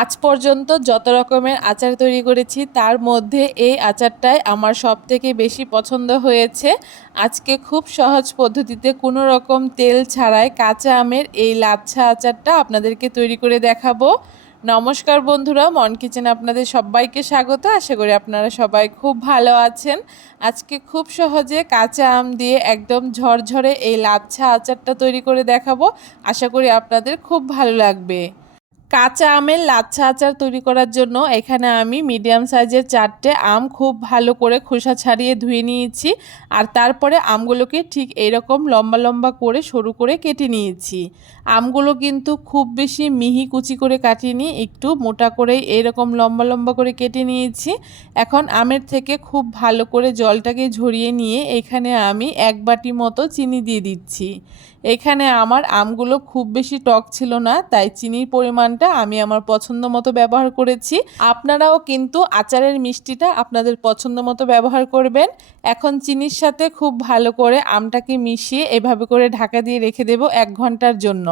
আজ পর্যন্ত যত রকমের আচার তৈরি করেছি তার মধ্যে এই আচারটাই আমার সবথেকে বেশি পছন্দ হয়েছে। আজকে খুব সহজ পদ্ধতিতে কোনো রকম তেল ছাড়াই কাঁচা আমের এই লাচ্ছা আচারটা আপনাদেরকে তৈরি করে দেখাবো। নমস্কার বন্ধুরা, মন কিচেনে আপনাদের সবাইকে স্বাগত। আশা করি আপনারা সবাই খুব ভালো আছেন। আজকে খুব সহজে কাঁচা আম দিয়ে একদম ঝরঝরে এই লাচ্ছা আচারটা তৈরি করে দেখাবো। আশা করি আপনাদের খুব ভালো লাগবে। কাঁচা আমের লাচ্ছা আচার তৈরি করার জন্য এখানে আমি মিডিয়াম সাইজের 4টে আম খুব ভালো করে খোসা ছাড়িয়ে ধুয়ে নিয়েছি। আর তারপরে আমগুলোকে ঠিক এইরকম লম্বা লম্বা করে সরু করে কেটে নিয়েছি। আমগুলো কিন্তু খুব বেশি মিহি কুচি করে কাটিনি, একটু মোটা করে এইরকম লম্বা লম্বা করে কেটে নিয়েছি। এখন আমের থেকে খুব ভালো করে জলটাকে ঝরিয়ে নিয়ে এখানে আমি 1 বাটি মতো চিনি দিয়ে দিচ্ছি। এখানে আমার আমগুলো খুব বেশি টক ছিল না, তাই চিনির পরিমাণটা আমি আমার পছন্দ মতো ব্যবহার করেছি। আপনারাও কিন্তু আচারের মিষ্টিটা আপনাদের পছন্দ মতো ব্যবহার করবেন। এখন চিনির সাথে খুব ভালো করে আমটাকে মিশিয়ে এভাবে করে ঢাকা দিয়ে রেখে দেব 1 ঘন্টার জন্য।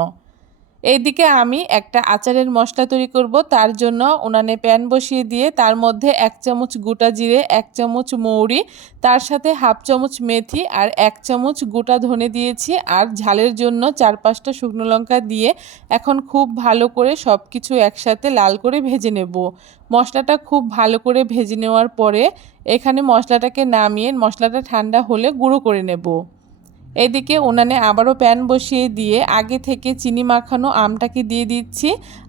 এইদিকে আমি একটা আচারের মশলা তৈরি করব। তার জন্য উনানে প্যান বসিয়ে দিয়ে তার মধ্যে 1 চামচ গোটা জিরে, 1 চামচ মৌরি, তার সাথে হাফ চামচ মেথি আর 1 চামচ গোটা ধনে দিয়েছি। আর ঝালের জন্য 4-5টা শুকনো লঙ্কা দিয়ে এখন খুব ভালো করে সব কিছু একসাথে লাল করে ভেজে নেব। মশলাটা খুব ভালো করে ভেজে নেওয়ার পরে এখানে মশলাটাকে নামিয়ে মশলাটা ঠান্ডা হলে গুঁড়ো করে নেব। এদিকে উনানে আবারও প্যান বসিয়ে দিয়ে আগে থেকে চিনি মাখানো আমটাকে দিয়ে দিচ্ছি।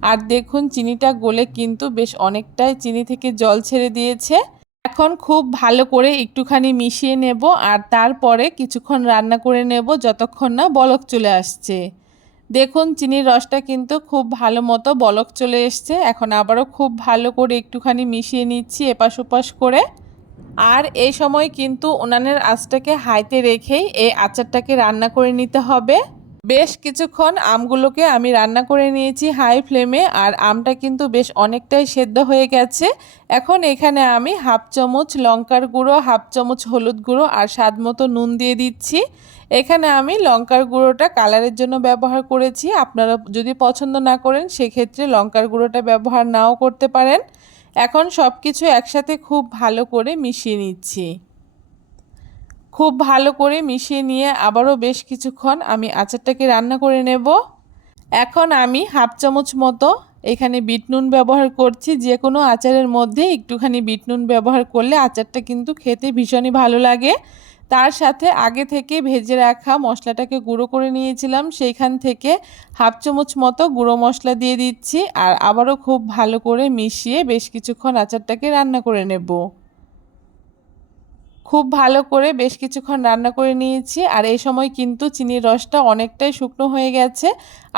আর দেখুন চিনিটা গলে কিন্তু বেশ অনেকটাই চিনি থেকে জল ছেড়ে দিয়েছে। এখন খুব ভালো করে একটুখানি মিশিয়ে নেব আর তারপরে কিছুক্ষণ রান্না করে নেব যতক্ষণ না বলক চলে আসছে। দেখুন চিনির রসটা কিন্তু খুব ভালো মতো বলক চলে এসছে। এখন আবারও খুব ভালো করে একটুখানি মিশিয়ে নিচ্ছি এপাশ ওপাশ করে। আর এই সময় কিন্তু উনানের আঁচটাকে হাইতে রেখেই এই আচারটাকে রান্না করে নিতে হবে। বেশ কিছুক্ষণ আমগুলোকে আমি রান্না করে নিয়েছি হাই ফ্লেমে। আর আমটা কিন্তু বেশ অনেকটাই সেদ্ধ হয়ে গেছে। এখন এখানে আমি হাফ চামচ লঙ্কার গুঁড়ো, হাফ চামচ হলুদ গুঁড়ো আর স্বাদ মতো নুন দিয়ে দিচ্ছি। এখানে আমি লঙ্কার গুঁড়োটা কালারের জন্য ব্যবহার করেছি। আপনারা যদি পছন্দ না করেন সেক্ষেত্রে লঙ্কার গুঁড়োটা ব্যবহার নাও করতে পারেন। এখন সব কিছু একসাথে খুব ভালো করে মিশিয়ে নিচ্ছি। খুব ভালো করে মিশিয়ে নিয়ে আবারও বেশ কিছুক্ষণ আমি আচারটাকে রান্না করে নেব। এখন আমি হাফ চামচ মতো এখানে বিট নুন ব্যবহার করছি। যে কোনো আচারের মধ্যে একটুখানি বিট নুন ব্যবহার করলে আচারটা কিন্তু খেতে ভীষণই ভালো লাগে। তার সাথে আগে থেকে ভেজে রাখা মশলাটাকে গুঁড়ো করে নিয়েছিলাম, সেইখান থেকে হাফ চামচ মতো গুঁড়ো মশলা দিয়ে দিচ্ছি। আর আবারও খুব ভালো করে মিশিয়ে বেশ কিছুক্ষণ আচারটাকে রান্না করে নেব। খুব ভালো করে বেশ কিছুক্ষণ রান্না করে নিয়েছি। আর এই সময় কিন্তু চিনির রসটা অনেকটাই শুকনো হয়ে গেছে।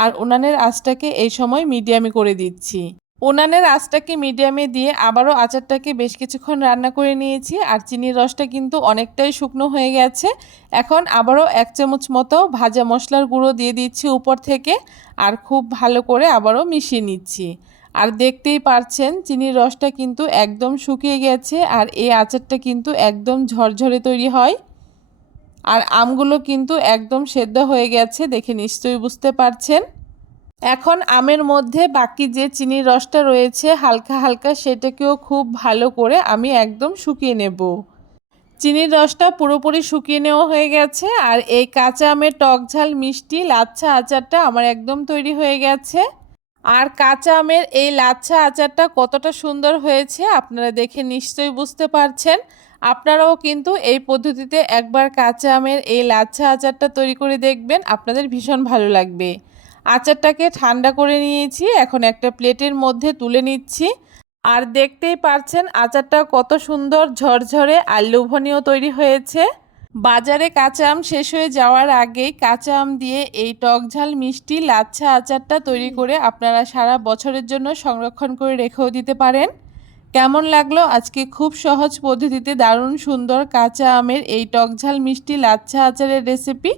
আর উনানের আঁচটাকে এই সময় মিডিয়ামে করে দিচ্ছি। উনানের আঁচটাকে মিডিয়ামে দিয়ে আবারও আচারটাকে বেশ কিছুক্ষণ রান্না করে নিয়েছি। আর চিনির রসটা কিন্তু অনেকটাই শুকনো হয়ে গেছে। এখন আবারও 1 চামচ মতো ভাজা মশলার গুঁড়ো দিয়ে দিচ্ছি উপর থেকে। আর খুব ভালো করে আবারও মিশিয়ে নিচ্ছি। আর দেখতেই পারছেন চিনির রসটা কিন্তু একদম শুকিয়ে গেছে। আর এই আচারটা কিন্তু একদম ঝরঝরে তৈরি হয়। আর আমগুলো কিন্তু একদম সেদ্ধ হয়ে গেছে, দেখে নিশ্চয়ই বুঝতে পারছেন। এখন আমের মধ্যে বাকি যে চিনির রসটা রয়েছে হালকা হালকা, সেটাকেও খুব ভালো করে আমি একদম শুকিয়ে নেব। চিনির রসটা পুরোপুরি শুকিয়ে নেওয়া হয়ে গেছে। আর এই কাঁচা আমের টক ঝাল মিষ্টি লাচ্ছা আচারটা আমার একদম তৈরি হয়ে গেছে। আর কাঁচা আমের এই লাচ্ছা আচারটা কতটা সুন্দর হয়েছে আপনারা দেখে নিশ্চয়ই বুঝতে পারছেন। আপনারাও কিন্তু এই পদ্ধতিতে একবার কাঁচা আমের এই লাচ্ছা আচারটা তৈরি করে দেখবেন, আপনাদের ভীষণ ভালো লাগবে। আচারটাকে ঠান্ডা করে নিয়েছি, এখন একটা প্লেটের মধ্যে তুলে নিচ্ছি। আর দেখতেই পারছেন আচারটা কত সুন্দর ঝরঝরে আর লোভনীয় তৈরি হয়েছে। বাজারে কাঁচা আম শেষ হয়ে যাওয়ার আগেই কাঁচা আম দিয়ে এই টক ঝাল মিষ্টি লাচ্ছা আচারটা তৈরি করে আপনারা সারা বছরের জন্য সংরক্ষণ করে রেখেও দিতে পারেন। কেমন লাগলো আজকে খুব সহজ পদ্ধতিতে দারুণ সুন্দর কাঁচা আমের এই টক ঝাল মিষ্টি লাচ্ছা আচারের রেসিপি?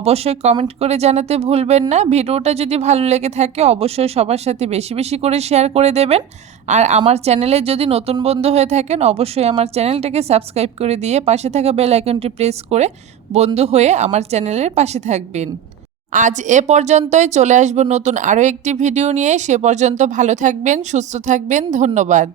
অবশ্যই কমেন্ট করে জানাতে ভুলবেন না। ভিডিওটা যদি ভালো লেগে থাকে অবশ্যই সবার সাথে বেশি বেশি করে শেয়ার করে দেবেন। আর আমার চ্যানেলে যদি নতুন বন্ধু হয়ে থাকেন অবশ্যই আমার চ্যানেলটাকে সাবস্ক্রাইব করে দিয়ে পাশে থাকা বেল আইকনটি প্রেস করে বন্ধু হয়ে আমার চ্যানেলের পাশে থাকবেন। আজ এ পর্যন্তই, চলে আসবো নতুন আরও একটি ভিডিও নিয়ে। সে পর্যন্ত ভালো থাকবেন, সুস্থ থাকবেন। ধন্যবাদ।